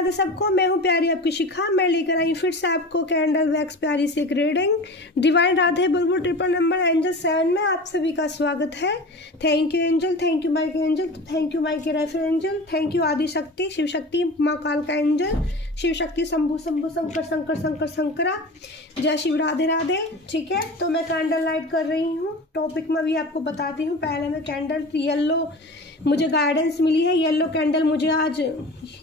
राधे सबको। मैं हूँ प्यारी आपकी शिखा। मैं लेकर आई फिर से आपको कैंडल वैक्स प्यारी सी एक रीडिंग। डिवाइन राधे बुलबुल ट्रिपल नंबर एंजल 7 में आप सभी का स्वागत है। Thank you angel, thank you माई के एंजल, थैंक यू माई के रेफर एंजल, थैंक यू आदि शक्ति, शिव शक्ति, माँ काल का एंजल, शिव शक्ति, शंभु शंभु, शंकर शंकर शंकर शंकरा, जय शिव, राधे राधे। ठीक है, तो मैं कैंडल लाइट कर रही हूँ। टॉपिक में भी आपको बताती हूँ। पहले मैं कैंडल येलो, मुझे गाइडेंस मिली है, येलो कैंडल मुझे आज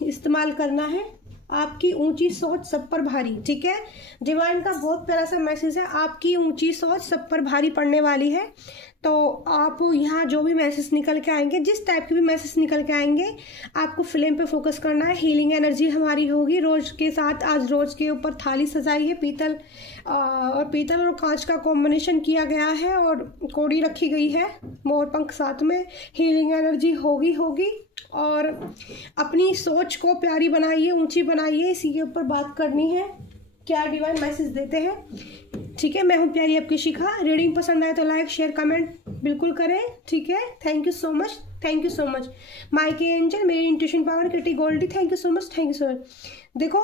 इस्तेमाल करना है। आपकी ऊंची सोच सब पर भारी। ठीक है, डिवाइन का बहुत प्यारा सा मैसेज है। आपकी ऊंची सोच सब पर भारी पड़ने वाली है। तो आप यहाँ जो भी मैसेज निकल के आएंगे, जिस टाइप के भी मैसेज निकल के आएंगे, आपको फ्लेम पे फोकस करना है। हीलिंग एनर्जी हमारी होगी रोज के साथ। आज रोज के ऊपर थाली सजाई है, पीतल और कांच का कॉम्बिनेशन किया गया है और कोड़ी रखी गई है, मोर पंख साथ में। हीलिंग एनर्जी होगी और अपनी सोच को प्यारी बनाइए, ऊंची बनाइए। इसी के ऊपर बात करनी है, क्या डिवाइन मैसेज देते हैं। ठीक है, मैं हूँ प्यारी आपकी शिखा। रीडिंग पसंद आए तो लाइक शेयर कमेंट बिल्कुल करें। ठीक है, thank you so much, thank you so much माई के एंजल, मेरी intuition power, Kitty Goldie, thank you so much, thank you so much. देखो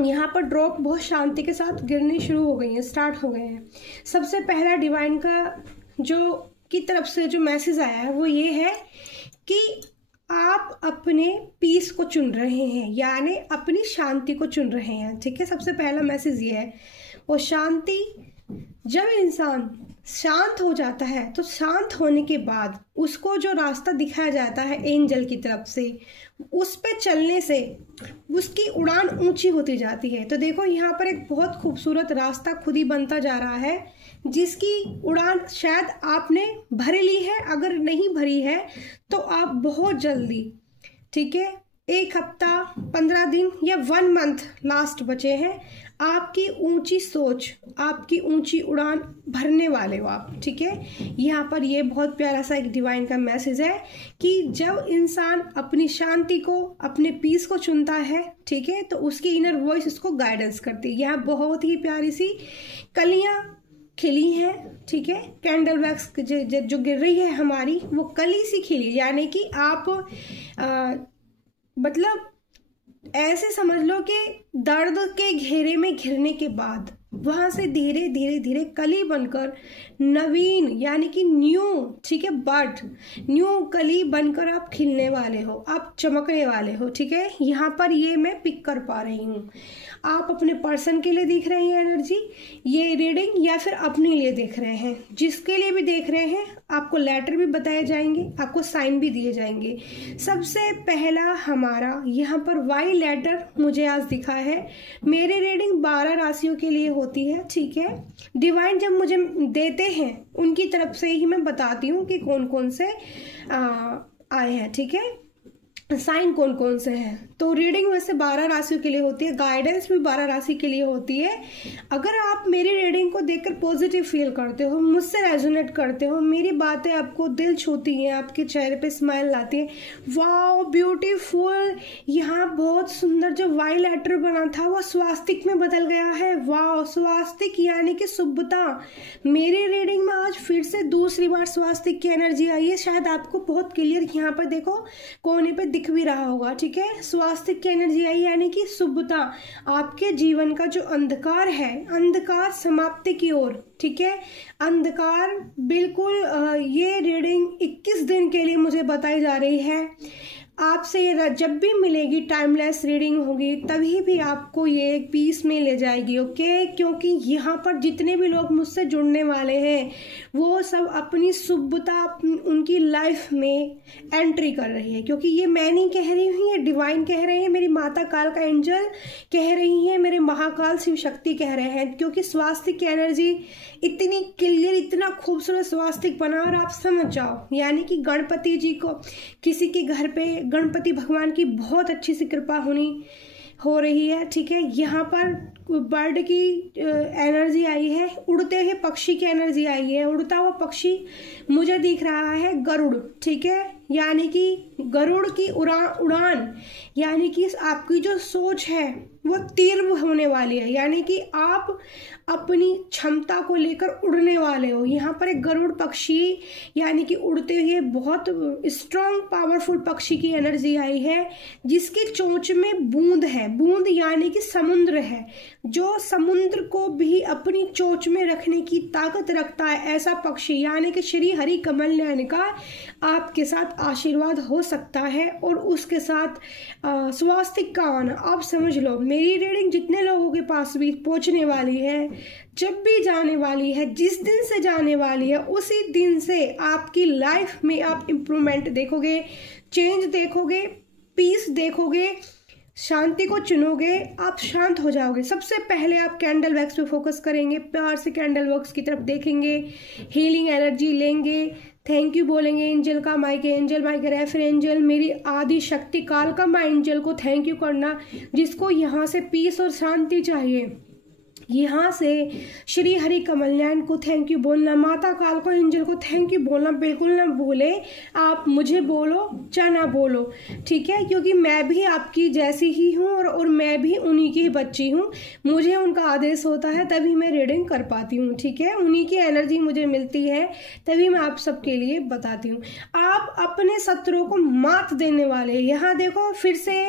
यहाँ पर ड्रॉप बहुत शांति के साथ गिरने शुरू हो गई हैं, स्टार्ट हो गए हैं। सबसे पहला डिवाइन का जो की तरफ से जो मैसेज आया है वो ये है कि आप अपने पीस को चुन रहे हैं, यानी अपनी शांति को चुन रहे हैं। ठीक है, सबसे पहला मैसेज ये है। वो शांति, जब इंसान शांत हो जाता है तो शांत होने के बाद उसको जो रास्ता दिखाया जाता है एंजल की तरफ से, उस पे चलने से उसकी उड़ान ऊंची होती जाती है। तो देखो यहाँ पर एक बहुत खूबसूरत रास्ता खुद ही बनता जा रहा है, जिसकी उड़ान शायद आपने भर ली है। अगर नहीं भरी है तो आप बहुत जल्दी, ठीक है, 1 हफ्ता, 15 दिन या 1 मंथ लास्ट बचे हैं, आपकी ऊंची सोच, आपकी ऊंची उड़ान भरने वाले हो आप। ठीक है, यहाँ पर ये बहुत प्यारा सा एक डिवाइन का मैसेज है कि जब इंसान अपनी शांति को, अपने पीस को चुनता है, ठीक है, तो उसकी इनर वॉइस उसको गाइडेंस करती है। यहाँ बहुत ही प्यारी सी कलियां खिली है। ठीक है, कैंडल वैक्स जो गिर रही है हमारी, वो कली सी खिली, यानी कि आप मतलब ऐसे समझ लो कि दर्द के घेरे में घिरने के बाद वहां से धीरे धीरे धीरे कली बनकर नवीन, यानी कि न्यू, ठीक है, बर्ड, न्यू कली बनकर आप खिलने वाले हो, आप चमकने वाले हो। ठीक है, यहाँ पर ये मैं पिक कर पा रही हूँ। आप अपने पर्सन के लिए देख रहे हैं एनर्जी ये रीडिंग, या फिर अपने लिए देख रहे हैं, जिसके लिए भी देख रहे हैं, आपको लेटर भी बताए जाएंगे, आपको साइन भी दिए जाएंगे। सबसे पहला हमारा यहाँ पर वाई लेटर मुझे आज दिखा है। मेरी रीडिंग 12 राशियों के लिए होती है। ठीक है, डिवाइन जब मुझे देते हैं उनकी तरफ से ही मैं बताती हूँ कि कौन कौन से आए हैं। ठीक है, साइन कौन कौन से हैं। तो रीडिंग वैसे 12 राशियों के लिए होती है, गाइडेंस भी 12 राशि के लिए होती है। अगर आप मेरी रीडिंग को देखकर पॉजिटिव फील करते हो, मुझसे रेजोनेट करते हो, मेरी बातें आपको दिल छूती हैं, आपके चेहरे पे स्माइल लाती है, वाओ ब्यूटीफुल, यहाँ बहुत सुंदर जो वाई लेटर बना था वो स्वास्तिक में बदल गया है। वाओ, स्वास्तिक यानी कि शुभता। मेरी रीडिंग में आज फिर से दूसरी बार स्वास्तिक की एनर्जी आई है। शायद आपको बहुत क्लियर यहाँ पर देखो कोने पे दिख भी रहा होगा। ठीक है, स्वास्तिक की एनर्जी आई, यानी कि शुभता। आपके जीवन का जो अंधकार है, अंधकार समाप्ति की ओर। ठीक है, अंधकार बिल्कुल। ये रीडिंग 21 दिन के लिए मुझे बताई जा रही है। आपसे जब भी मिलेगी, टाइमलेस रीडिंग होगी, तभी भी आपको ये पीस में ले जाएगी। ओके, क्योंकि यहाँ पर जितने भी लोग मुझसे जुड़ने वाले हैं वो सब अपनी शुभता उनकी लाइफ में एंट्री कर रही है। क्योंकि ये मैं नहीं कह रही हूँ, ये डिवाइन कह रहे हैं, मेरी माता काल का एंजल कह रही हैं, मेरे महाकाल शिव शक्ति कह रहे हैं। क्योंकि स्वास्तिक की एनर्जी इतनी क्लियर, इतना खूबसूरत स्वास्तिक बना, और आप समझ जाओ, यानी कि गणपति जी को, किसी के घर पे गणपति भगवान की बहुत अच्छी सी कृपा हो रही है। ठीक है, यहाँ पर बर्ड की एनर्जी आई है, उड़ते हुए पक्षी की एनर्जी आई है। उड़ता हुआ पक्षी मुझे दिख रहा है गरुड़, ठीक है, यानी कि गरुड़ की उड़ान, यानी कि आपकी जो सोच है वो तीव्र होने वाली है, यानी कि आप अपनी क्षमता को लेकर उड़ने वाले हो। यहाँ पर एक गरुड़ पक्षी यानी कि उड़ते हुए बहुत स्ट्रॉन्ग पावरफुल पक्षी की एनर्जी आई है, जिसकी चोंच में बूंद है। बूंद यानी कि समुद्र है, जो समुद्र को भी अपनी चोंच में रखने की ताकत रखता है, ऐसा पक्षी, यानी कि श्री हरि कमल नयन का आपके साथ आशीर्वाद हो सकता है और उसके साथ स्वास्तिक का आना। आप समझ लो मेरी रीडिंग जितने लोगों के पास भी पहुंचने वाली है, जब भी जाने वाली है, जिस दिन से जाने वाली है, उसी दिन से आपकी लाइफ में आप इम्प्रूवमेंट देखोगे, चेंज देखोगे, पीस देखोगे, शांति को चुनोगे, आप शांत हो जाओगे। सबसे पहले आप कैंडल वैक्स पे फोकस करेंगे, प्यार से कैंडल वैक्स की तरफ देखेंगे, हीलिंग एनर्जी लेंगे, थैंक यू बोलेंगे एंजल का, Mike angel, Mike Raphael angel, मेरी आदि शक्ति काल का माँ एंजल को थैंक यू करना, जिसको यहाँ से पीस और शांति चाहिए। यहाँ से श्री हरि कमल नयन को थैंक यू बोलना, माता काल को एंजल को थैंक यू बोलना, बिल्कुल ना भूले। आप मुझे बोलो चाहे ना बोलो, ठीक है, क्योंकि मैं भी आपकी जैसी ही हूँ और मैं भी उन्हीं की ही बच्ची हूँ। मुझे उनका आदेश होता है तभी मैं रीडिंग कर पाती हूँ, ठीक है, उन्हीं की एनर्जी मुझे मिलती है तभी मैं आप सबके लिए बताती हूँ। आप अपने शत्रुओं को मात देने वाले, यहाँ देखो फिर से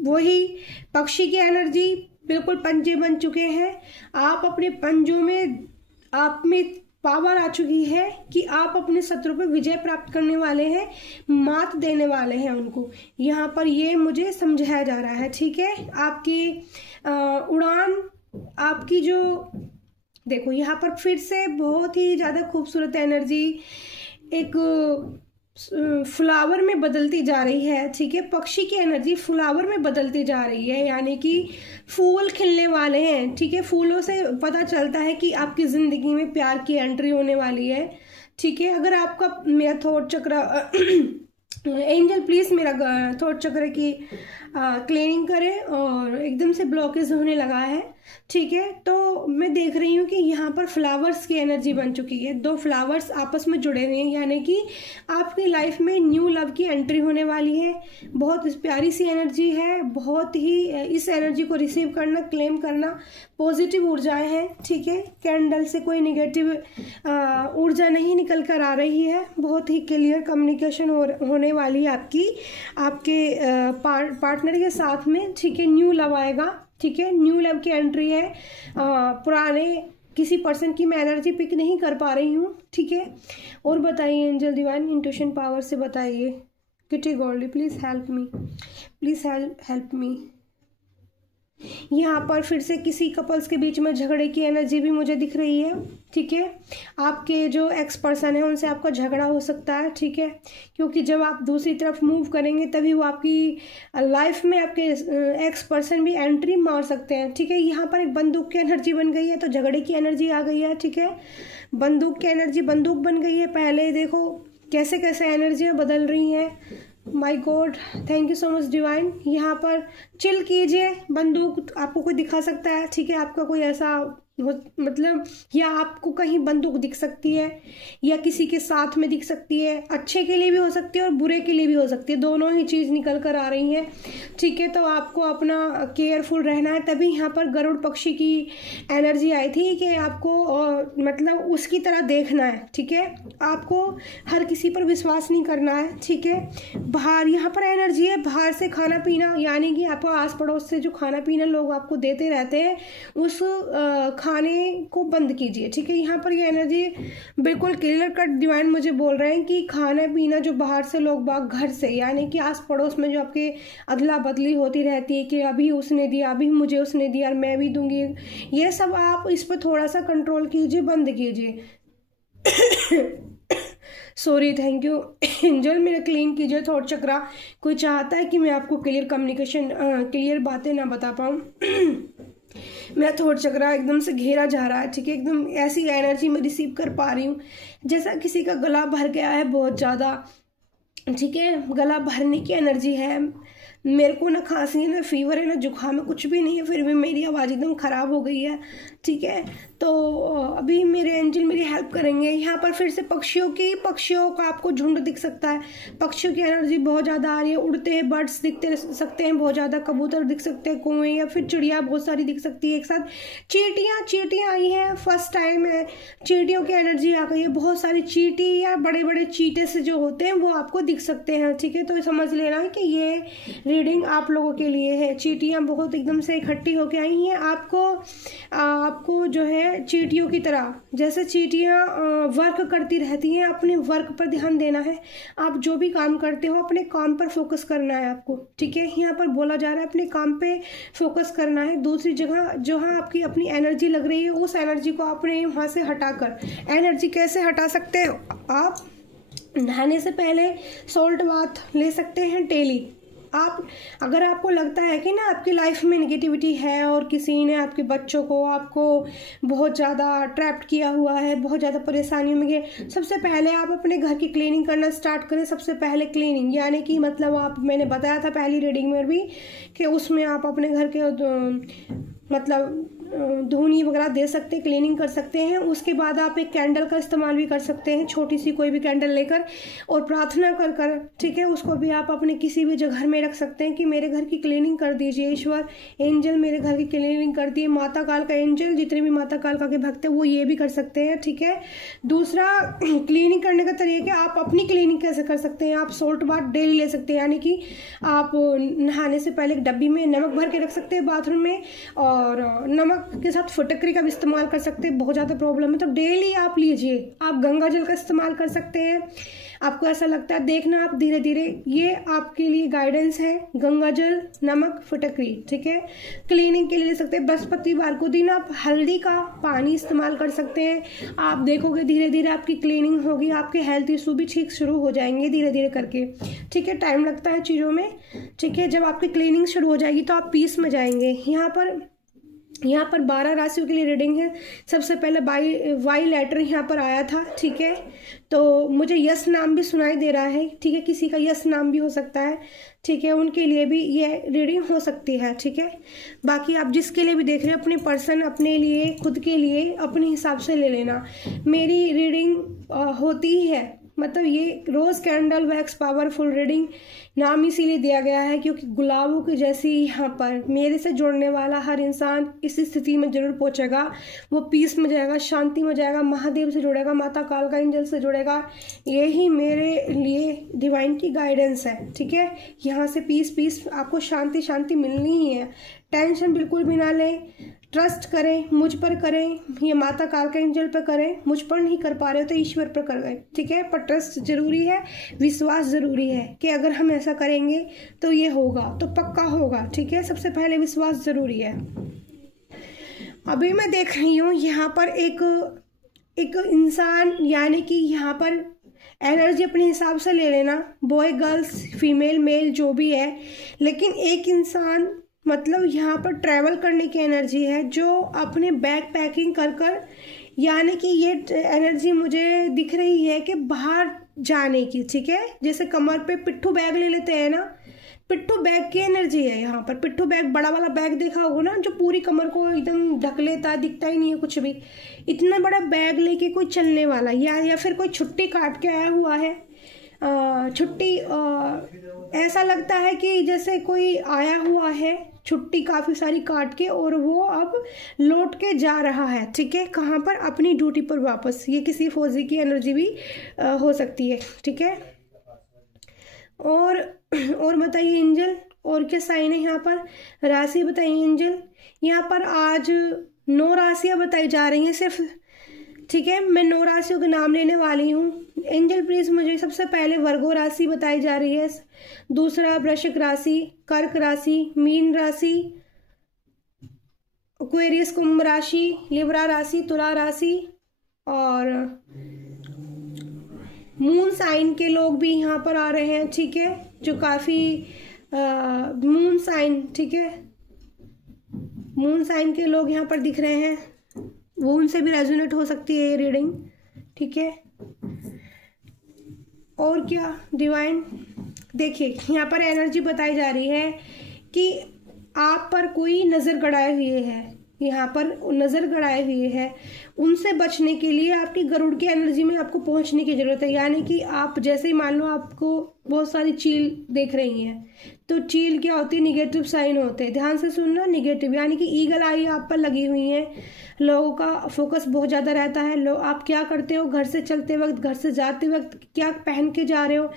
वही पक्षी की एनर्जी, बिल्कुल पंजे बन चुके हैं। आप अपने पंजों में, आप में पावर आ चुकी है कि आप अपने शत्रु पर विजय प्राप्त करने वाले हैं, मात देने वाले हैं उनको। यहाँ पर ये मुझे समझाया जा रहा है, ठीक है। आपकी उड़ान, आपकी जो देखो यहाँ पर फिर से बहुत ही ज़्यादा खूबसूरत एनर्जी एक फ्लावर में बदलती जा रही है, ठीक है, पक्षी की एनर्जी फ्लावर में बदलती जा रही है, यानी कि फूल खिलने वाले हैं, ठीक है। फूलों से पता चलता है कि आपकी ज़िंदगी में प्यार की एंट्री होने वाली है, ठीक है। अगर आपका मेरा थॉट चक्र एंजल प्लीज़ मेरा थॉट चक्र की क्लीनिंग करें और एकदम से ब्लॉकेज होने लगा है, ठीक है। तो मैं देख रही हूँ कि यहाँ पर फ्लावर्स की एनर्जी बन चुकी है, दो फ्लावर्स आपस में जुड़े हुए हैं, यानी कि आपकी लाइफ में न्यू लव की एंट्री होने वाली है। बहुत प्यारी सी एनर्जी है, बहुत ही इस एनर्जी को रिसीव करना, क्लेम करना, पॉजिटिव ऊर्जाएं हैं, ठीक है। कैंडल से कोई निगेटिव ऊर्जा नहीं निकल कर आ रही है, बहुत ही क्लियर कम्युनिकेशन होने वाली है आपके पार्टनर के साथ में, ठीक है। न्यू लव आएगा, ठीक है, न्यू लव की एंट्री है। पुराने किसी पर्सन की मैं एनर्जी पिक नहीं कर पा रही हूँ, ठीक है। और बताइए एंजल डिवाइन इंट्यूशन पावर से बताइए, Kitty Goldie please help me, please help me. यहाँ पर फिर से किसी कपल्स के बीच में झगड़े की एनर्जी भी मुझे दिख रही है, ठीक है। आपके जो एक्स पर्सन है उनसे आपका झगड़ा हो सकता है, ठीक है, क्योंकि जब आप दूसरी तरफ मूव करेंगे तभी वो आपकी लाइफ में आपके एक्स पर्सन भी एंट्री मार सकते हैं, ठीक है। यहाँ पर एक बंदूक की एनर्जी बन गई है, तो झगड़े की एनर्जी आ गई है, ठीक है। बंदूक की एनर्जी, बंदूक बन गई है। पहले देखो कैसे कैसे एनर्जियाँ बदल रही हैं, my God, thank you so much divine. यहाँ पर चिल कीजिए, बंदूक आपको कोई दिखा सकता है, ठीक है, आपका कोई ऐसा मतलब, या आपको कहीं बंदूक दिख सकती है या किसी के साथ में दिख सकती है, अच्छे के लिए भी हो सकती है और बुरे के लिए भी हो सकती है, दोनों ही चीज़ निकल कर आ रही हैं, ठीक है। तो आपको अपना केयरफुल रहना है। तभी यहाँ पर गरुड़ पक्षी की एनर्जी आई थी कि आपको मतलब उसकी तरह देखना है, ठीक है। आपको हर किसी पर विश्वास नहीं करना है, ठीक है। बाहर यहाँ पर एनर्जी है बाहर से खाना पीना, यानी कि आपको आस पड़ोस से जो खाना पीना लोग आपको देते रहते हैं उस खाने को बंद कीजिए, ठीक है। यहाँ पर ये एनर्जी बिल्कुल क्लियर कट डिवाइन मुझे बोल रहे हैं कि खाना पीना जो बाहर से लोग बाग घर से, यानी कि आस पड़ोस में जो आपके अदला बदली होती रहती है कि अभी उसने दिया, अभी मुझे उसने दिया और मैं भी दूंगी, ये सब आप इस पर थोड़ा सा कंट्रोल कीजिए, बंद कीजिए। सॉरी, थैंक यू एंजल, मेरा क्लीन कीजिए थॉट चक्रा। कोई चाहता है कि मैं आपको क्लियर कम्युनिकेशन, क्लियर बातें ना बता पाऊँ। मेरा थॉट चक्रा एकदम से घेरा जा रहा है, ठीक है, एकदम ऐसी एनर्जी मैं रिसीव कर पा रही हूँ जैसा किसी का गला भर गया है बहुत ज़्यादा, ठीक है, गला भरने की एनर्जी है, मेरे को ना खांसी है, ना फीवर है, ना जुकाम है, कुछ भी नहीं है, फिर भी मेरी आवाज़ एकदम ख़राब हो गई है। ठीक है, तो अभी मेरे एंजल मेरी हेल्प करेंगे। यहाँ पर फिर से पक्षियों का आपको झुंड दिख सकता है। पक्षियों की एनर्जी बहुत ज़्यादा आ रही है, उड़ते हैं बर्ड्स दिखते सकते हैं बहुत ज़्यादा, कबूतर दिख सकते हैं, कौवे, या फिर चिड़िया बहुत सारी दिख सकती है एक साथ। चींटियाँ आई हैं, फर्स्ट टाइम है चींटियों की एनर्जी आ गई है। बहुत सारी चींटी या बड़े बड़े चीते से जो होते हैं वो आपको दिख सकते हैं। ठीक है, तो समझ लेना है कि ये रीडिंग आप लोगों के लिए है। चींटियाँ बहुत एकदम से इकट्ठी होकर आई हैं। आपको जो है चींटियों की तरह, जैसे चींटियाँ वर्क करती रहती हैं, अपने वर्क पर ध्यान देना है। आप जो भी काम करते हो अपने काम पर फोकस करना है आपको। ठीक है, यहाँ पर बोला जा रहा है अपने काम पे फोकस करना है। दूसरी जगह जहाँ आपकी अपनी एनर्जी लग रही है उस एनर्जी को आपने वहाँ से हटाकर, एनर्जी कैसे हटा सकते हो आप, नहाने से पहले सॉल्ट बाथ ले सकते हैं डेली। आप अगर आपको लगता है कि ना आपकी लाइफ में नेगेटिविटी है और किसी ने आपके बच्चों को आपको बहुत ज़्यादा ट्रैप्ड किया हुआ है, बहुत ज़्यादा परेशानियों में गए, सबसे पहले आप अपने घर की क्लीनिंग करना स्टार्ट करें। सबसे पहले क्लीनिंग, यानी कि मतलब मैंने बताया था पहली रीडिंग में भी कि उसमें आप अपने घर के मतलब धुनी वगैरह दे सकते हैं, क्लीनिंग कर सकते हैं। उसके बाद आप एक कैंडल का इस्तेमाल भी कर सकते हैं, छोटी सी कोई भी कैंडल लेकर, और प्रार्थना कर कर, ठीक है, उसको भी आप अपने किसी भी जगह में रख सकते हैं कि मेरे घर की क्लीनिंग कर दीजिए ईश्वर, एंजल मेरे घर की क्लीनिंग कर दिए। माता काल का एंजल, जितने भी माता काल के भक्त हैं वो ये भी कर सकते हैं। ठीक है, दूसरा क्लीनिंग करने का तरीका, आप अपनी क्लीनिंग कैसे कर सकते हैं, आप सॉल्ट बाथ डेली ले सकते हैं, यानी कि आप नहाने से पहले एक डब्बी में नमक भर के रख सकते हैं बाथरूम में, और नमक के साथ फटकरी का भी इस्तेमाल कर सकते हैं। बहुत ज़्यादा प्रॉब्लम है तो डेली आप लीजिए। आप गंगा जल का इस्तेमाल कर सकते हैं, आपको ऐसा लगता है, देखना आप धीरे धीरे, ये आपके लिए गाइडेंस है। गंगा जल, नमक, फटकरी, ठीक है, क्लीनिंग के लिए ले सकते हैं। बृहस्पतिवार को दिन आप हल्दी का पानी इस्तेमाल कर सकते हैं। आप देखोगे धीरे धीरे आपकी क्लीनिंग होगी, आपके हेल्थ इशू भी ठीक शुरू हो जाएंगे धीरे धीरे करके। ठीक है, टाइम लगता है चीज़ों में। ठीक है, जब आपकी क्लीनिंग शुरू हो जाएगी तो आप पीस में जाएंगे। यहाँ पर 12 राशियों के लिए रीडिंग है। सबसे पहले वाई लेटर यहाँ पर आया था। ठीक है, तो मुझे यस नाम भी सुनाई दे रहा है। ठीक है, किसी का यस नाम भी हो सकता है। ठीक है, उनके लिए भी ये रीडिंग हो सकती है। ठीक है, बाकी आप जिसके लिए भी देख रहे हैं अपने पर्सन, अपने लिए, खुद के लिए अपने हिसाब से ले लेना। मेरी रीडिंग होती ही है, मतलब ये रोज कैंडल वैक्स पावरफुल रीडिंग नाम इसीलिए दिया गया है क्योंकि गुलाबों की जैसी यहाँ पर मेरे से जुड़ने वाला हर इंसान इस स्थिति में जरूर पहुंचेगा। वो पीस में जाएगा, शांति में जाएगा, महादेव से जुड़ेगा, माता काल का एंजल से जुड़ेगा। यही मेरे लिए डिवाइन की गाइडेंस है। ठीक है, यहाँ से पीस आपको शांति मिलनी ही है। टेंशन बिल्कुल भी ना लें, ट्रस्ट करें, मुझ पर करें, ये माता काल के एंजल पर करें। मुझ पर नहीं कर पा रहे हो तो ईश्वर पर कर गए। ठीक है, पर ट्रस्ट जरूरी है, विश्वास जरूरी है कि अगर हम ऐसा करेंगे तो ये होगा, तो पक्का होगा। ठीक है, सबसे पहले विश्वास जरूरी है। अभी मैं देख रही हूँ यहाँ पर एक इंसान, यानी कि यहाँ पर एनर्जी अपने हिसाब से ले लेना, बॉय गर्ल्स फीमेल मेल जो भी है, लेकिन एक इंसान मतलब यहाँ पर ट्रैवल करने की एनर्जी है जो अपने बैग पैकिंग कर यानी कि ये एनर्जी मुझे दिख रही है कि बाहर जाने की। ठीक है, जैसे कमर पे पिट्ठू बैग ले लेते हैं ना, पिट्ठू बैग की एनर्जी है यहाँ पर। पिट्ठू बैग, बड़ा वाला बैग देखा होगा ना, जो पूरी कमर को एकदम ढक लेता है, दिखता ही नहीं है कुछ भी। इतना बड़ा बैग लेके कोई चलने वाला या फिर कोई छुट्टी काट के आया हुआ है, छुट्टी ऐसा लगता है कि जैसे कोई आया हुआ है छुट्टी काफ़ी सारी काट के और वो अब लौट के जा रहा है। ठीक है, कहाँ पर, अपनी ड्यूटी पर वापस। ये किसी फौजी की एनर्जी भी हो सकती है। ठीक है, और बताइए एंजल, और क्या साइन है यहाँ पर, राशि बताइए एंजल। यहाँ पर आज 9 राशियाँ बताई जा रही हैं सिर्फ। ठीक है, मैं 9 राशियों के नाम लेने वाली हूँ। एंजल प्लीज मुझे सबसे पहले वर्गो राशि बताई जा रही है, दूसरा वृश्चिक राशि, कर्क राशि, मीन राशि, एक्वेरियस कुंभ राशि, लिब्रा राशि, तुला राशि, और मून साइन के लोग भी यहाँ पर आ रहे हैं। ठीक है, जो काफी मून साइन, ठीक है, मून साइन के लोग यहाँ पर दिख रहे हैं, वो उनसे भी रेजोनेट हो सकती है ये रीडिंग। ठीक है, और क्या डिवाइन देखिए यहाँ पर एनर्जी बताई जा रही है कि आप पर कोई नज़र गड़ाए हुए है, यहाँ पर नज़र गड़ाए हुए है, उनसे बचने के लिए आपकी गरुड़ की एनर्जी में आपको पहुंचने की ज़रूरत है। यानी कि आप जैसे ही मान लो आपको बहुत सारी चील देख रही हैं, तो चील क्या होती है, निगेटिव साइन होते हैं, ध्यान से सुनना, निगेटिव, यानी कि ईगल आई आप पर लगी हुई है। लोगों का फोकस बहुत ज़्यादा रहता है, आप क्या करते हो, घर से चलते वक्त, घर से जाते वक्त क्या पहन के जा रहे हो,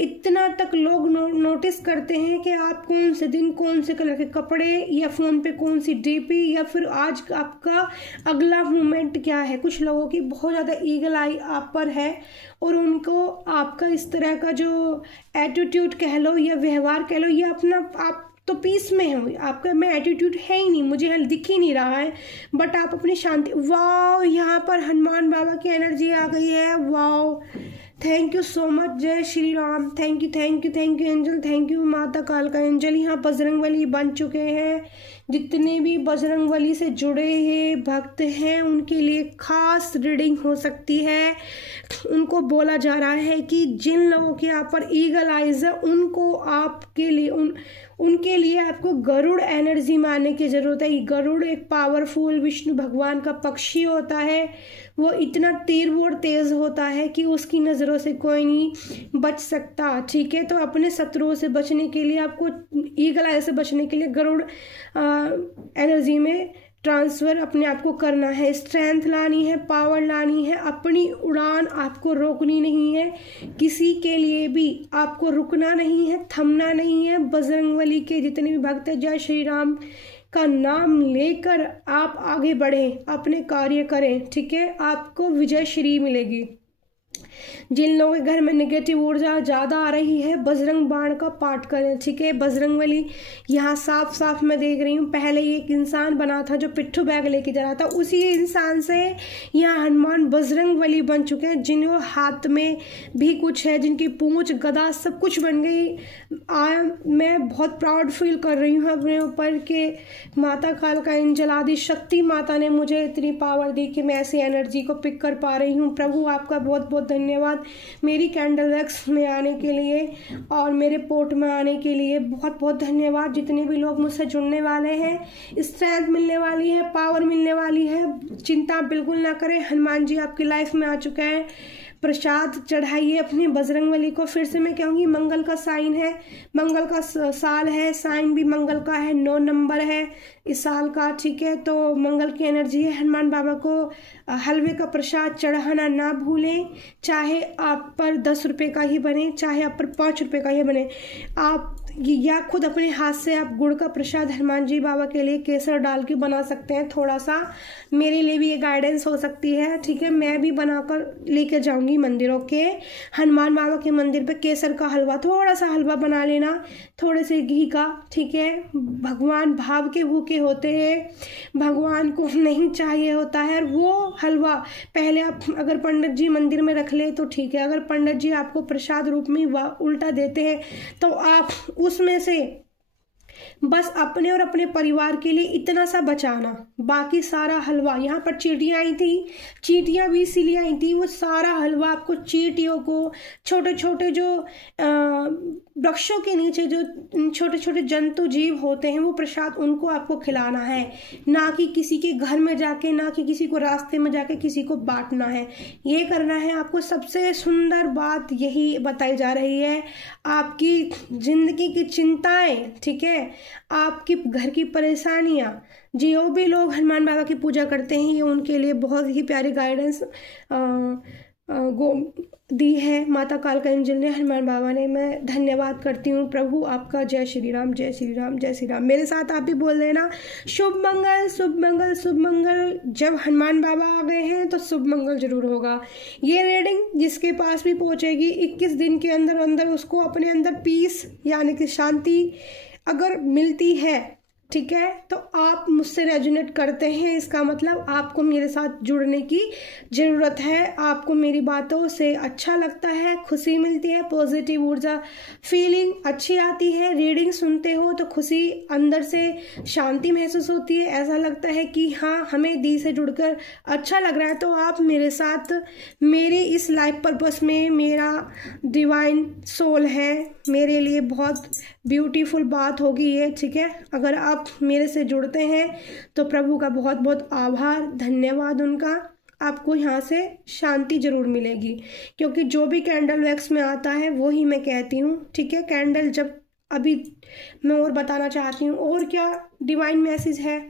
इतना तक लोग नोटिस करते हैं कि आप कौन से दिन कौन से कलर के कपड़े, या फ़ोन पे कौन सी डीपी, या फिर आज आपका अगला मूवमेंट क्या है। कुछ लोगों की बहुत ज़्यादा ईगल आई आप पर है और उनको आपका इस तरह का जो एटीट्यूड कह लो या व्यवहार कह लो, ये अपना आप तो पीस में हो, आपका में एटीट्यूड है ही नहीं, मुझे दिख ही नहीं रहा है, बट आप अपनी शांति। वाह, यहाँ पर हनुमान बाबा की एनर्जी आ गई है। वाह, थैंक यू सो मच, जय Shri Ram. Thank you thank you thank you angel, thank you माता काल का एंजल। यहाँ बजरंगबली बन चुके हैं। जितने भी बजरंगबली से जुड़े हैं भक्त हैं, उनके लिए खास रीडिंग हो सकती है। उनको बोला जा रहा है कि जिन लोगों के यहाँ पर ईगल आइज है, उनको आपके लिए उनके लिए आपको गरुड़ एनर्जी मानने की ज़रूरत है। गरुड़ एक पावरफुल विष्णु भगवान का पक्षी होता है। वो इतना तीर और तेज़ होता है कि उसकी नज़रों से कोई नहीं बच सकता। ठीक है, तो अपने शत्रुओं से बचने के लिए आपको, ईगल आई से बचने के लिए गरुड़ एनर्जी में ट्रांसफ़र अपने आप को करना है। स्ट्रेंथ लानी है, पावर लानी है, अपनी उड़ान आपको रोकनी नहीं है, किसी के लिए भी आपको रुकना नहीं है, थमना नहीं है। बजरंगबली के जितने भी भक्त हैं, जय श्री राम का नाम लेकर आप आगे बढ़ें, अपने कार्य करें। ठीक है, आपको विजय श्री मिलेगी। जिन लोगों के घर में नेगेटिव ऊर्जा ज़्यादा आ रही है, बजरंग बाण का पाठ करें। ठीक है, बजरंगबली यहाँ साफ साफ मैं देख रही हूँ। पहले एक इंसान बना था जो पिट्ठू बैग लेके जा रहा था, उसी इंसान से यहाँ हनुमान बजरंगबली बन चुके हैं, जिन्हों हाथ में भी कुछ है, जिनकी पूंछ गदा सब कुछ बन गई। मैं बहुत प्राउड फील कर रही हूँ अपने ऊपर कि माता काल का एंजल आदि शक्ति माता ने मुझे इतनी पावर दी कि मैं ऐसी एनर्जी को पिक कर पा रही हूँ। प्रभु आपका बहुत बहुत धन्यवाद मेरी कैंडल वैक्स में आने के लिए और मेरे पोर्ट में आने के लिए। बहुत बहुत धन्यवाद। जितने भी लोग मुझसे जुड़ने वाले हैं, स्ट्रेंथ मिलने वाली है, पावर मिलने वाली है, चिंता बिल्कुल ना करें। हनुमान जी आपकी लाइफ में आ चुके हैं। प्रसाद चढ़ाइए अपनी बजरंगबली को। फिर से मैं कहूँगी, मंगल का साइन है, मंगल का साल है, साइन भी मंगल का है, 9 नंबर है इस साल का। ठीक है, तो मंगल की एनर्जी है। हनुमान बाबा को हलवे का प्रसाद चढ़ाना ना भूलें, चाहे आप पर 10 रुपये का ही बने, चाहे आप पर 5 रुपये का ही बने। आप या खुद अपने हाथ से आप गुड़ का प्रसाद हनुमान जी बाबा के लिए केसर डाल के बना सकते हैं। थोड़ा सा मेरे लिए भी ये गाइडेंस हो सकती है। ठीक है, मैं भी बनाकर लेकर जाऊंगी मंदिरों के, हनुमान बाबा के मंदिर पे केसर का हलवा, थोड़ा सा हलवा बना लेना, थोड़े से घी का। ठीक है, भगवान भाव के भूखे होते हैं, भगवान को नहीं चाहिए होता है। वो हलवा पहले आप अगर पंडित जी मंदिर में रख ले तो ठीक है, अगर पंडित जी आपको प्रसाद रूप में उल्टा देते हैं तो आप उसमें से बस अपने और अपने परिवार के लिए इतना सा बचाना, बाकी सारा हलवा। यहाँ पर चींटियाँ आई थी, चींटियाँ भी इसीलिए आई थी, वो सारा हलवा आपको चींटियों को, छोटे छोटे जो वृक्षों के नीचे जो छोटे छोटे जंतु जीव होते हैं, वो प्रसाद उनको आपको खिलाना है, ना कि किसी के घर में जाके, ना कि किसी को रास्ते में जाके किसी को बांटना है। ये करना है आपको। सबसे सुंदर बात यही बताई जा रही है, आपकी जिंदगी की चिंताएं, ठीक है, आपकी घर की परेशानियां, जो भी लोग हनुमान बाबा की पूजा करते हैं, ये उनके लिए बहुत ही प्यारी गाइडेंस दी है माता काल का एंजल ने, हनुमान बाबा ने। मैं धन्यवाद करती हूँ प्रभु आपका। जय श्री राम, जय श्री राम, जय श्री राम। मेरे साथ आप भी बोल देना, शुभ मंगल, शुभ मंगल, शुभ मंगल। जब हनुमान बाबा आ गए हैं तो शुभ मंगल जरूर होगा। ये रीडिंग जिसके पास भी पहुँचेगी 21 दिन के अंदर अंदर उसको अपने अंदर पीस यानी कि शांति अगर मिलती है ठीक है, तो आप मुझसे रेजोनेट करते हैं, इसका मतलब आपको मेरे साथ जुड़ने की ज़रूरत है। आपको मेरी बातों से अच्छा लगता है, खुशी मिलती है, पॉजिटिव ऊर्जा फीलिंग अच्छी आती है। रीडिंग सुनते हो तो खुशी, अंदर से शांति महसूस होती है, ऐसा लगता है कि हाँ हमें दी से जुड़कर अच्छा लग रहा है। तो आप मेरे साथ मेरी इस लाइफ पर्पस में मेरा डिवाइन सोल है, मेरे लिए बहुत ब्यूटीफुल बात होगी ये, ठीक है। अगर आप मेरे से जुड़ते हैं तो प्रभु का बहुत बहुत आभार, धन्यवाद उनका। आपको यहाँ से शांति जरूर मिलेगी, क्योंकि जो भी कैंडल वैक्स में आता है वो ही मैं कहती हूँ, ठीक है। कैंडल जब अभी मैं और बताना चाहती हूँ और क्या डिवाइन मैसेज है।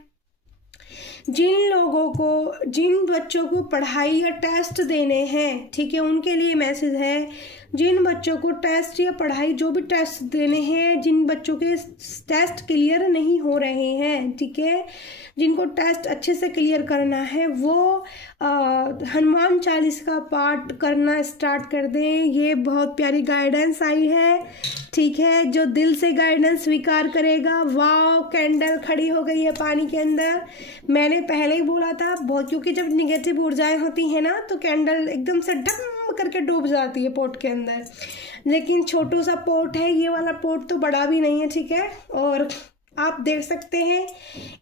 जिन लोगों को, जिन बच्चों को पढ़ाई या टेस्ट देने हैं, ठीक है, उनके लिए मैसेज है। जिन बच्चों को टेस्ट या पढ़ाई जो भी टेस्ट देने हैं, जिन बच्चों के टेस्ट क्लियर नहीं हो रहे हैं, ठीक है, जिनको टेस्ट अच्छे से क्लियर करना है, वो हनुमान चालीसा का पाठ करना स्टार्ट कर दें। ये बहुत प्यारी गाइडेंस आई है, ठीक है। जो दिल से गाइडेंस स्वीकार करेगा, वाह, कैंडल खड़ी हो गई है पानी के अंदर। मैंने पहले ही बोला था बहुत, क्योंकि जब निगेटिव ऊर्जाएं होती हैं ना तो कैंडल एकदम से डम करके डूब जाती है पोट के अंदर। लेकिन छोटू सा पोट है, ये वाला पोट तो बड़ा भी नहीं है, ठीक है। और आप देख सकते हैं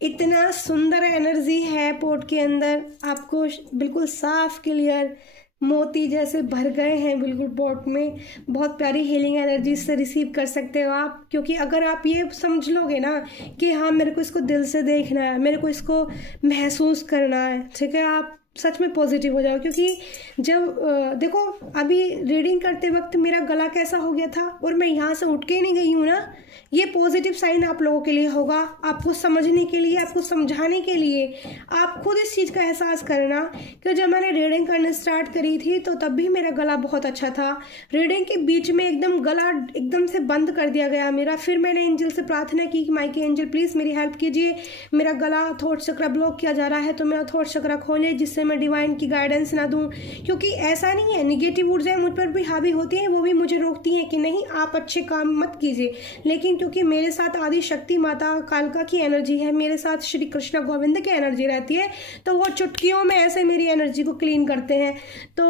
इतना सुंदर एनर्जी है पोट के अंदर, आपको बिल्कुल साफ क्लियर मोती जैसे भर गए हैं बिल्कुल पोट में। बहुत प्यारी हीलिंग एनर्जी से रिसीव कर सकते हो आप, क्योंकि अगर आप ये समझ लोगे ना कि हाँ मेरे को इसको दिल से देखना है, मेरे को इसको महसूस करना है, ठीक है, आप सच में पॉजिटिव हो जाओ। क्योंकि जब देखो अभी रीडिंग करते वक्त मेरा गला कैसा हो गया था और मैं यहाँ से उठ के ही नहीं गई हूँ ना, ये पॉजिटिव साइन आप लोगों के लिए होगा, आपको समझने के लिए, आपको समझाने के लिए। आप खुद इस चीज़ का एहसास करना कि जब मैंने रीडिंग करना स्टार्ट करी थी तो तब भी मेरा गला बहुत अच्छा था। रीडिंग के बीच में एकदम गला एकदम से बंद कर दिया गया मेरा। फिर मैंने एंजल से प्रार्थना की कि माइके एंजल प्लीज़ मेरी हेल्प कीजिए, मेरा गला थॉट चक्र ब्लॉक किया जा रहा है, तो मेरा थॉट चक्र खोले जिससे मैं डिवाइन की गाइडेंस ना दूं। क्योंकि ऐसा नहीं है, निगेटिव ऊर्जाएं मुझ पर भी हावी होती हैं, वो भी मुझे रोकती हैं कि नहीं आप अच्छे काम मत कीजिए। लेकिन क्योंकि मेरे साथ आदि शक्ति माता कालका की एनर्जी है, मेरे साथ श्री कृष्ण गोविंद की एनर्जी रहती है, तो वो चुटकियों में ऐसे मेरी एनर्जी को क्लीन करते हैं। तो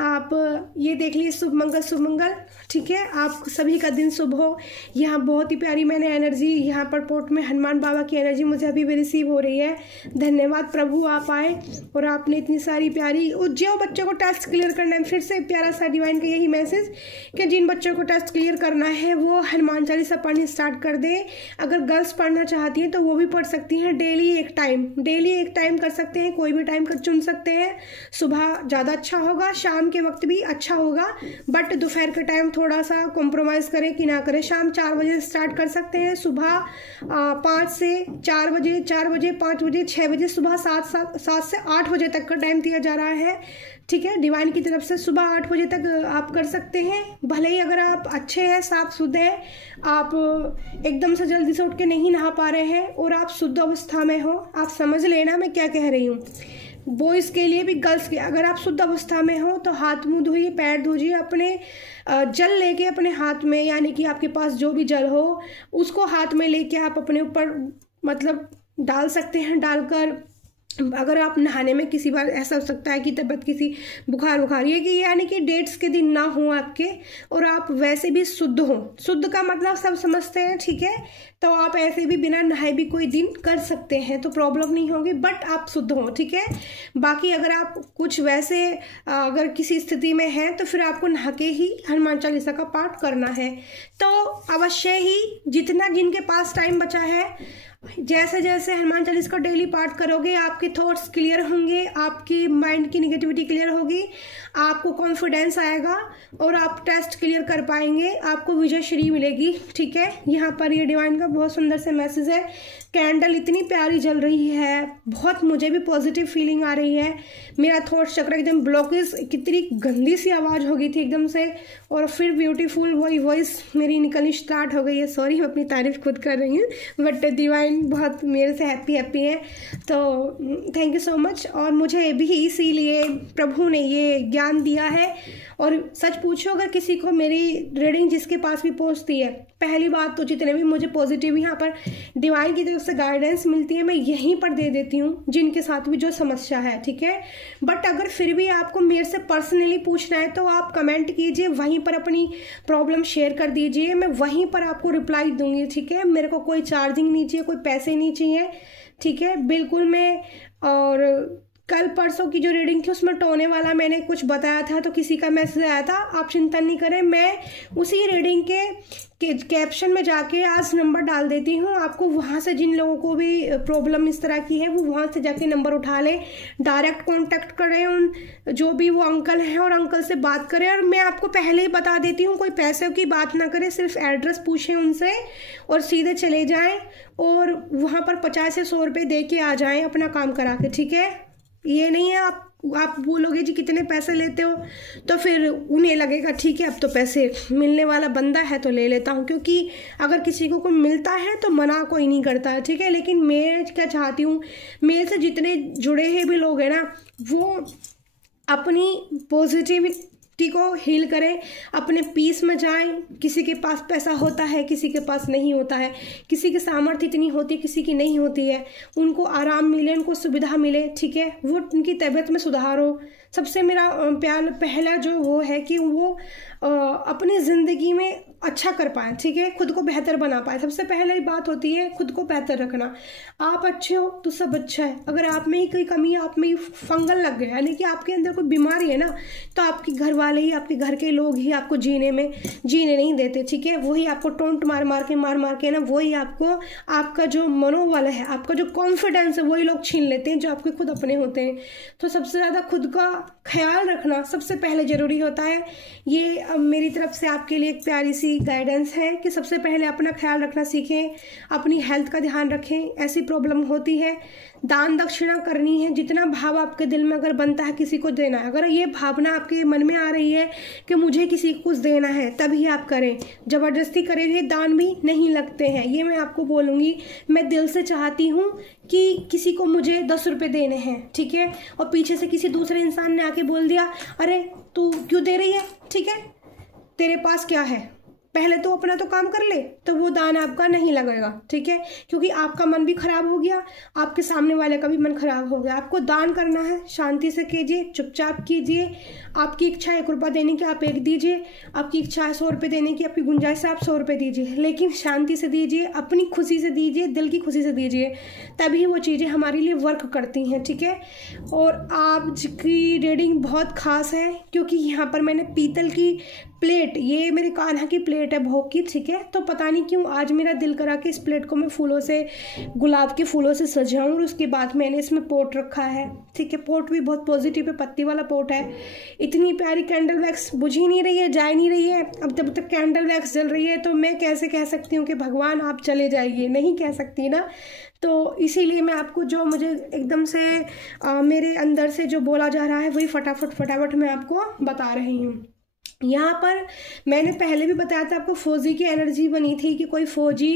आप ये देख लीजिए, शुभ मंगल शुभ मंगल, ठीक है, आप सभी का दिन शुभ हो। यहाँ बहुत ही प्यारी मैंने एनर्जी, यहाँ पर पोर्ट में हनुमान बाबा की एनर्जी मुझे अभी भी रिसीव हो रही है। धन्यवाद प्रभु, आप आए और आपने इतनी सारी प्यारी, जो बच्चों को टेस्ट क्लियर करना है, फिर से प्यारा सा डिवाइन का यही मैसेज कि जिन बच्चों को टेस्ट क्लियर करना है वो हनुमान चालीसा पढ़नी स्टार्ट कर दे। अगर गर्ल्स पढ़ना चाहती हैं तो वो भी पढ़ सकती हैं, डेली एक टाइम कर सकते हैं, कोई भी टाइम कर चुन सकते हैं। सुबह ज़्यादा अच्छा होगा, शाम के वक्त भी अच्छा होगा, बट दोपहर के टाइम थोड़ा सा कॉम्प्रोमाइज़ करें कि ना करें। शाम 4 बजे स्टार्ट कर सकते हैं, सुबह 5 से 4 बजे, 4 बजे, 5 बजे, 6 बजे, सुबह 7 से 8 बजे तक का टाइम दिया जा रहा है, ठीक है, डिवाइन की तरफ से। सुबह 8 बजे तक आप कर सकते हैं। भले ही अगर आप अच्छे हैं, साफ शुद्ध हैं, आप एकदम से जल्दी से उठ के नहीं नहा पा रहे हैं और आप शुद्ध अवस्था में हो, आप समझ लेना मैं क्या कह रही हूँ। बॉयज़ के लिए भी, गर्ल्स के, अगर आप शुद्ध अवस्था में हो तो हाथ मुंह धोइए, पैर धोइए, अपने जल लेके अपने हाथ में, यानी कि आपके पास जो भी जल हो उसको हाथ में लेके आप अपने ऊपर मतलब डाल सकते हैं। डालकर अगर आप नहाने में किसी बार ऐसा हो सकता है कि तबीयत किसी बुखार ये कि यानी कि डेट्स के दिन ना हो आपके और आप वैसे भी शुद्ध हो, शुद्ध का मतलब सब समझते हैं, ठीक है, तो आप ऐसे भी बिना नहाए भी कोई दिन कर सकते हैं, तो प्रॉब्लम नहीं होगी, बट आप शुद्ध हो, ठीक है। बाकी अगर आप कुछ वैसे अगर किसी स्थिति में हैं तो फिर आपको नहा के ही हनुमान चालीसा का पाठ करना है। तो अवश्य ही जितना जिनके पास टाइम बचा है, जैसे जैसे हनुमान चालीसा का डेली पाठ करोगे आपके थॉट्स क्लियर होंगे, आपकी माइंड की निगेटिविटी क्लियर होगी, आपको कॉन्फिडेंस आएगा और आप टेस्ट क्लियर कर पाएंगे, आपको विजय श्री मिलेगी, ठीक है। यहाँ पर ये डिवाइन का बहुत सुंदर से मैसेज है। कैंडल इतनी प्यारी जल रही है, बहुत मुझे भी पॉजिटिव फीलिंग आ रही है। मेरा थॉट चक्र एकदम ब्लॉकेज, कितनी गंदी सी आवाज़ हो गई थी एकदम से, और फिर ब्यूटीफुल वही वॉइस मेरी निकलनी स्टार्ट हो गई है। सॉरी, मैं अपनी तारीफ खुद कर रही हूँ, बट डिवाइन बहुत मेरे से हैप्पी है, तो थैंक यू सो मच। और मुझे भी इसीलिए प्रभु ने ये ज्ञान दिया है। और सच पूछो, अगर किसी को मेरी रीडिंग जिसके पास भी पहुंचती है, पहली बात तो जितने भी मुझे पॉजिटिव यहाँ पर डिवाइन की तरफ से गाइडेंस मिलती है मैं यहीं पर दे देती हूँ, जिनके साथ भी जो समस्या है, ठीक है। बट अगर फिर भी आपको मेरे से पर्सनली पूछना है तो आप कमेंट कीजिए, वहीं पर अपनी प्रॉब्लम शेयर कर दीजिए, मैं वहीं पर आपको रिप्लाई दूंगी, ठीक है। मेरे को कोई चार्जिंग नहीं चाहिए, कोई पैसे नहीं चाहिए, ठीक है, बिल्कुल। मैं और कल परसों की जो रीडिंग थी उसमें टोने वाला मैंने कुछ बताया था तो किसी का मैसेज आया था, आप चिंता नहीं करें, मैं उसी रीडिंग के कैप्शन में जाके आज नंबर डाल देती हूँ आपको, वहाँ से जिन लोगों को भी प्रॉब्लम इस तरह की है वो वहाँ से जाके नंबर उठा लें, डायरेक्ट कांटेक्ट करें उन जो भी वो अंकल हैं और अंकल से बात करें। और मैं आपको पहले ही बता देती हूँ, कोई पैसे की बात ना करें, सिर्फ एड्रेस पूछें उनसे और सीधे चले जाएँ और वहाँ पर 50 से 100 रुपये दे के आ जाएँ अपना काम करा के, ठीक है। ये नहीं है आप बोलोगे जी कितने पैसे लेते हो, तो फिर उन्हें लगेगा ठीक है अब तो पैसे मिलने वाला बंदा है तो ले लेता हूँ, क्योंकि अगर किसी को मिलता है तो मना कोई नहीं करता है, ठीक है। लेकिन मैं क्या चाहती हूँ, मेरे से जितने जुड़े हैं भी लोग हैं ना, वो अपनी पॉजिटिविटी को हील करें, अपने पीस में जाएं। किसी के पास पैसा होता है, किसी के पास नहीं होता है, किसी की सामर्थ्य इतनी होती है, किसी की नहीं होती है, उनको आराम मिले, उनको सुविधा मिले, ठीक है, वो उनकी तबीयत में सुधार हो। सबसे मेरा प्यार पहला जो वो है कि वो अपनी ज़िंदगी में अच्छा कर पाए, ठीक है, खुद को बेहतर बना पाए। सबसे पहले बात होती है खुद को बेहतर रखना। आप अच्छे हो तो सब अच्छा है, अगर आप में ही कोई कमी है, आप में ही फंगल लग गया, यानी कि आपके अंदर कोई बीमारी है ना, तो आपके घर वाले ही, आपके घर के लोग ही आपको जीने नहीं देते, ठीक है। वही आपको टोंट मार मार के ना, वही आपको आपका जो मनोबल है, आपका जो कॉन्फिडेंस है, वही लोग छीन लेते हैं जो आपके खुद अपने होते हैं। तो सबसे ज़्यादा खुद का ख्याल रखना सबसे पहले ज़रूरी होता है। ये मेरी तरफ से आपके लिए एक प्यारी सी गाइडेंस है कि सबसे पहले अपना ख्याल रखना सीखें, अपनी हेल्थ का ध्यान रखें। ऐसी प्रॉब्लम होती है, दान दक्षिणा करनी है, जितना भाव आपके दिल में अगर बनता है किसी को देना है, अगर ये भावना आपके मन में आ रही है कि मुझे किसी को कुछ देना है, तभी आप करें। जबरदस्ती करेंगे दान भी नहीं लगते हैं, ये मैं आपको बोलूँगी। मैं दिल से चाहती हूँ कि किसी को मुझे 10 रुपये देने हैं, ठीक है, और पीछे से किसी दूसरे इंसान ने आके बोल दिया अरे तू क्यों दे रही है, ठीक है, तेरे पास क्या है, पहले तो अपना तो काम कर ले, तो वो दान आपका नहीं लगेगा, ठीक है, क्योंकि आपका मन भी खराब हो गया, आपके सामने वाले का भी मन खराब हो गया। आपको दान करना है, शांति से कीजिए, चुपचाप कीजिए। आपकी इच्छा है 1 रुपया देने की, आप 1 दीजिए। आपकी इच्छा है 100 रुपये देने की, आपकी गुंजाइश है आप 100 रुपये दीजिए, लेकिन शांति से दीजिए, अपनी खुशी से दीजिए, दिल की खुशी से दीजिए, तभी वो चीज़ें हमारे लिए वर्क करती हैं, ठीक है। और आज की रीडिंग बहुत खास है क्योंकि यहाँ पर मैंने पीतल की प्लेट, ये मेरे कान्हा की प्लेट है भोग की, ठीक है, तो पता नहीं क्यों आज मेरा दिल करा कि इस प्लेट को मैं फूलों से, गुलाब के फूलों से सजाऊं, और उसके बाद मैंने इसमें पोट रखा है, ठीक है। पोट भी बहुत पॉजिटिव है, पत्ती वाला पोट है। इतनी प्यारी कैंडल वैक्स बुझ ही नहीं रही है, जा नहीं रही है, अब जब तक कैंडल वैक्स जल रही है तो मैं कैसे कह सकती हूँ कि भगवान आप चले जाइए, नहीं कह सकती ना। तो इसीलिए मैं आपको जो मुझे एकदम से मेरे अंदर से जो बोला जा रहा है वही फटाफट मैं आपको बता रही हूँ। यहाँ पर मैंने पहले भी बताया था आपको, फौजी की एनर्जी बनी थी कि कोई फौजी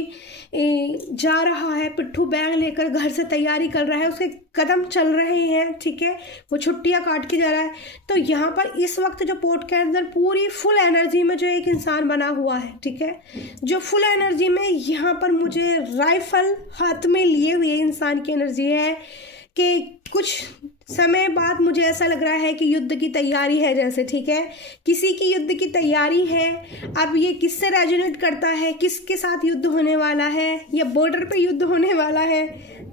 जा रहा है, पिट्ठू बैग लेकर घर से तैयारी कर रहा है, उसके कदम चल रहे हैं, ठीक है, वो छुट्टियां काट के जा रहा है। तो यहाँ पर इस वक्त जो पोर्ट के अंदर पूरी फुल एनर्जी में जो एक इंसान बना हुआ है, ठीक है, जो फुल एनर्जी में यहाँ पर मुझे राइफल हाथ में लिए हुए इंसान की एनर्जी है कि कुछ समय बाद मुझे ऐसा लग रहा है कि युद्ध की तैयारी है जैसे, ठीक है, किसी की युद्ध की तैयारी है। अब ये किससे रेजोनेट करता है, किसके साथ युद्ध होने वाला है, या बॉर्डर पे युद्ध होने वाला है,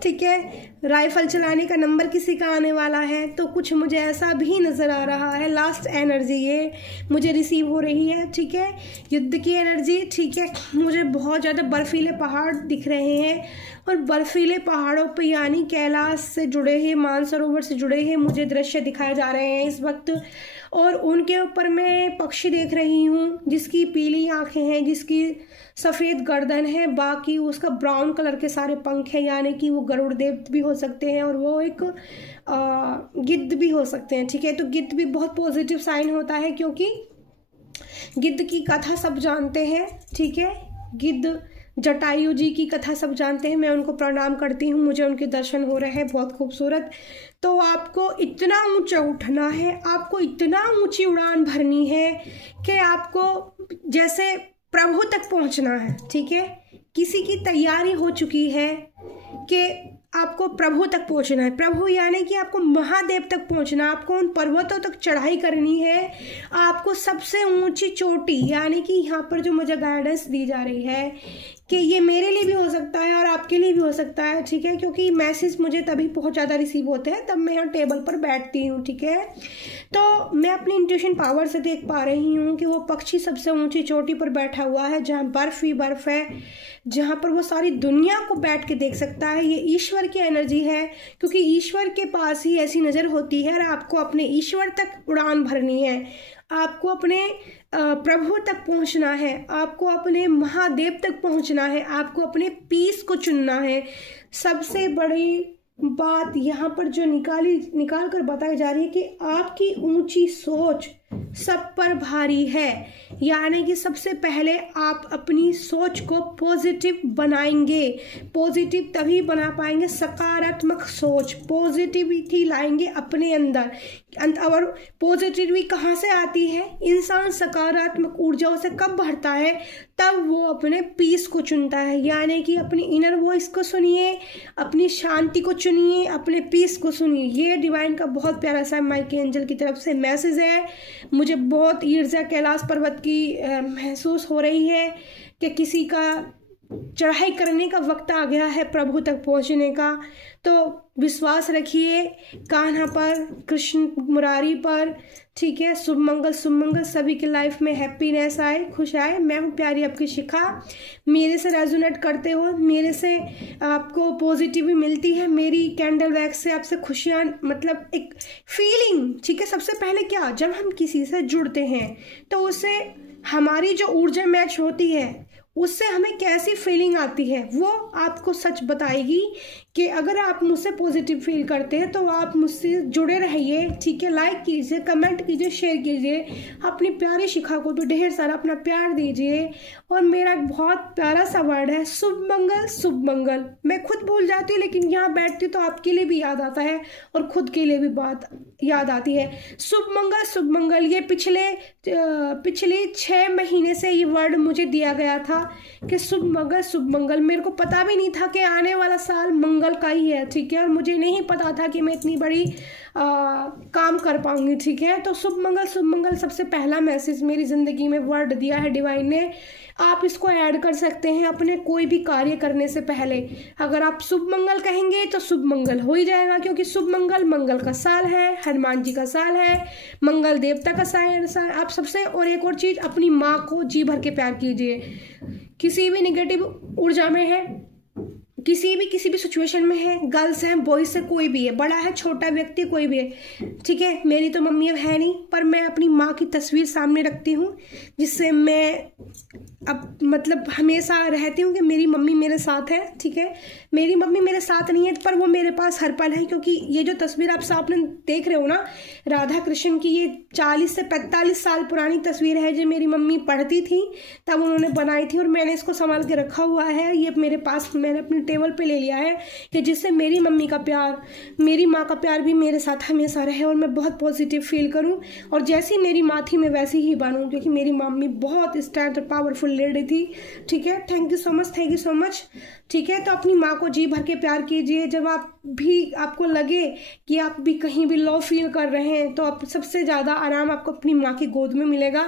ठीक है, राइफल चलाने का नंबर किसी का आने वाला है, तो कुछ मुझे ऐसा भी नज़र आ रहा है। लास्ट एनर्जी ये मुझे रिसीव हो रही है, ठीक है, युद्ध की एनर्जी, ठीक है। मुझे बहुत ज़्यादा बर्फीले पहाड़ दिख रहे हैं और बर्फीले पहाड़ों पर यानी कैलाश से जुड़े हैं, मानसरोवर से जुड़े हैं मुझे दृश्य दिखाए जा रहे हैं इस वक्त। और उनके ऊपर मैं पक्षी देख रही हूँ जिसकी पीली आंखें हैं, जिसकी सफ़ेद गर्दन है, बाकी उसका ब्राउन कलर के सारे पंख हैं, यानी कि वो गरुड़ देव भी हो सकते हैं और वो एक गिद्ध भी हो सकते हैं, ठीक है। तो गिद्ध भी बहुत पॉजिटिव साइन होता है क्योंकि गिद्ध की कथा सब जानते हैं, ठीक है, गिद्ध जटायु जी की कथा सब जानते हैं। मैं उनको प्रणाम करती हूँ, मुझे उनके दर्शन हो रहे हैं, बहुत खूबसूरत। तो आपको इतना ऊंचा उठना है, आपको इतना ऊंची उड़ान भरनी है कि आपको जैसे प्रभु तक पहुंचना है, ठीक है। किसी की तैयारी हो चुकी है, कि आपको प्रभु तक पहुंचना है। प्रभु यानी कि आपको महादेव तक पहुंचना, आपको उन पर्वतों तक चढ़ाई करनी है, आपको सबसे ऊंची चोटी, यानी कि यहाँ पर जो मुझे गाइडेंस दी जा रही है कि ये मेरे लिए भी हो सकता है और आपके लिए भी हो सकता है, ठीक है, क्योंकि मैसेज मुझे तभी बहुत ज़्यादा रिसीव होते हैं तब मैं यहाँ टेबल पर बैठती हूँ, ठीक है। तो मैं अपनी इंट्यूशन पावर से देख पा रही हूँ कि वो पक्षी सबसे ऊंची चोटी पर बैठा हुआ है जहाँ बर्फ ही बर्फ है, जहाँ पर वो सारी दुनिया को बैठ के देख सकता है। ये ईश्वर की एनर्जी है, क्योंकि ईश्वर के पास ही ऐसी नज़र होती है और आपको अपने ईश्वर तक उड़ान भरनी है, आपको अपने प्रभु तक पहुंचना है, आपको अपने महादेव तक पहुंचना है, आपको अपने पीस को चुनना है। सबसे बड़ी बात यहाँ पर जो निकाल कर बताई जा रही है कि आपकी ऊंची सोच सब पर भारी है, यानी कि सबसे पहले आप अपनी सोच को पॉजिटिव बनाएंगे। पॉजिटिव तभी बना पाएंगे, सकारात्मक सोच, पॉजिटिविटी लाएंगे अपने अंदर। और पॉजिटिविटी कहाँ से आती है? इंसान सकारात्मक ऊर्जाओं से कब भरता है? तब वो अपने पीस को चुनता है, यानी कि अपनी इनर वॉइस को सुनिए, अपनी शांति को चुनिए, अपने पीस को सुनिए। ये डिवाइन का बहुत प्यारा सा माइक एंजल की तरफ से मैसेज है। मुझे बहुत ईर्ष्या कैलाश पर्वत की महसूस हो रही है कि किसी का चढ़ाई करने का वक्त आ गया है प्रभु तक पहुंचने का। तो विश्वास रखिए कान्हा पर, कृष्ण मुरारी पर, ठीक है। शुभ मंगल सभी की लाइफ में हैप्पीनेस आए, खुश आए। मैं हूँ प्यारी आपकी शिखा। मेरे से रेजोनेट करते हो, मेरे से आपको पॉजिटिव मिलती है, मेरी कैंडल वैक्स से आपसे खुशियाँ, मतलब एक फीलिंग, ठीक है। सबसे पहले क्या, जब हम किसी से जुड़ते हैं तो उससे हमारी जो ऊर्जा मैच होती है, उससे हमें कैसी फीलिंग आती है वो आपको सच बताएगी कि अगर आप मुझसे पॉजिटिव फील करते हैं तो आप मुझसे जुड़े रहिए, ठीक है। लाइक कीजिए, कमेंट कीजिए, शेयर कीजिए, अपनी प्यारी शिखा को तो ढेर सारा अपना प्यार दीजिए। और मेरा बहुत प्यारा सा वर्ड है शुभ मंगल, शुभ मंगल। मैं खुद भूल जाती हूँ, लेकिन यहाँ बैठती हूँ तो आपके लिए भी याद आता है और खुद के लिए भी बात याद आती है। शुभ मंगल, शुभ मंगल। ये पिछले 6 महीने से ये वर्ड मुझे दिया गया था कि शुभ मंगल, शुभ मंगल। मेरे को पता भी नहीं था कि आने वाला साल मंगल का ही है, ठीक है। और मुझे नहीं पता था कि मैं इतनी बड़ी काम कर पाऊंगी, ठीक है। तो शुभ मंगल, शुभ मंगल सबसे पहला मैसेज मेरी जिंदगी में वर्ड दिया है डिवाइन ने। आप इसको ऐड कर सकते हैं अपने कोई भी कार्य करने से पहले। अगर आप शुभ मंगल कहेंगे तो शुभ मंगल हो ही जाएगा, क्योंकि शुभ मंगल मंगल का साल है, हनुमान जी का साल है, मंगल देवता का साल। आप सबसे, और एक और चीज, अपनी माँ को जी भर के प्यार कीजिए। किसी भी निगेटिव ऊर्जा में है, किसी भी सिचुएशन में है, गर्ल्स हैं, बॉयज से, कोई भी है, बड़ा है, छोटा व्यक्ति, कोई भी है, ठीक है। मेरी तो मम्मी अब है नहीं, पर मैं अपनी माँ की तस्वीर सामने रखती हूँ, जिससे मैं अब मतलब हमेशा रहती हूँ कि मेरी मम्मी मेरे साथ है, ठीक है। मेरी मम्मी मेरे साथ नहीं है, पर वो मेरे पास हर पल है, क्योंकि ये जो तस्वीर आप सामने देख रहे हो ना, राधा कृष्ण की, ये 40 से 45 साल पुरानी तस्वीर है, जो मेरी मम्मी पढ़ती थी तब उन्होंने बनाई थी, और मैंने इसको संभाल के रखा हुआ है। ये मेरे पास, मैंने अपने टेबल पे ले लिया है कि जिससे मेरी मम्मी का प्यार, मेरी माँ का प्यार भी मेरे साथ हमेशा रहे और मैं बहुत पॉजिटिव फील करूँ, और जैसी मेरी माँ थी मैं वैसी ही बनूँ, क्योंकि मेरी मम्मी बहुत स्ट्रेंथ और पावरफुल लेडी थी, ठीक है। Thank you so much, thank you so much, ठीक है। तो अपनी माँ को जी भर के प्यार कीजिए। जब आपको लगे कि आप भी कहीं भी लो फील कर रहे हैं, तो आप सबसे ज़्यादा आराम आपको अपनी माँ की गोद में मिलेगा।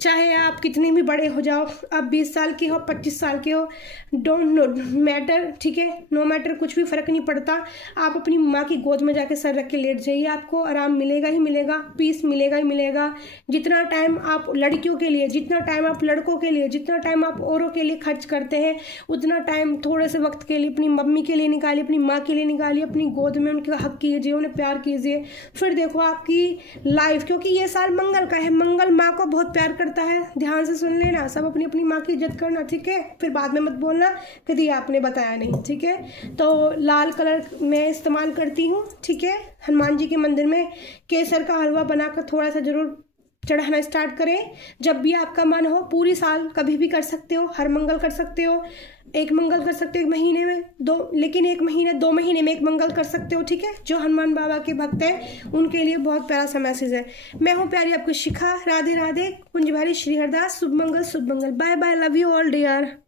चाहे आप कितने भी बड़े हो जाओ, आप 20 साल के हो, 25 साल के हो, डोंट मैटर, ठीक है, नो मैटर, कुछ भी फर्क नहीं पड़ता। आप अपनी माँ की गोद में जाके सर रख के लेट जाइए, आपको आराम मिलेगा ही मिलेगा, पीस मिलेगा ही मिलेगा। जितना टाइम आप लड़कियों के लिए, जितना टाइम आप लड़कों के लिए, जितना टाइम आप औरों के लिए खर्च करते हैं, उतना टाइम थोड़े से वक्त के लिए अपनी मम्मी के लिए निकालिए, अपनी माँ के लिए निकालिए, अपनी गोद में उनके हक कीजिए, उन्हें प्यार कीजिए। फिर देखो आपकी लाइफ, क्योंकि ये साल मंगल का है, मंगल माँ को बहुत प्यार करता है। ध्यान से सुन लेना, सब अपनी अपनी माँ की इज्जत करना, ठीक है। फिर बाद में मत बोलना कि दी आपने बताया नहीं, ठीक है। तो लाल कलर मैं इस्तेमाल करती हूँ, ठीक है। हनुमान जी के मंदिर में केसर का हलवा बनाकर थोड़ा सा जरूर चढ़ाना स्टार्ट करें। जब भी आपका मन हो, पूरी साल कभी भी कर सकते हो, हर मंगल कर सकते हो, एक मंगल कर सकते हो, एक महीने में दो, लेकिन 2 महीने में 1 मंगल कर सकते हो, ठीक है। जो हनुमान बाबा के भक्त हैं उनके लिए बहुत प्यारा सा मैसेज है। मैं हूँ प्यारी आपको शिखा। राधे राधे, कुंज बिहारी श्री हरदास। शुभ मंगल, शुभ मंगल। Bye bye, love you all dear.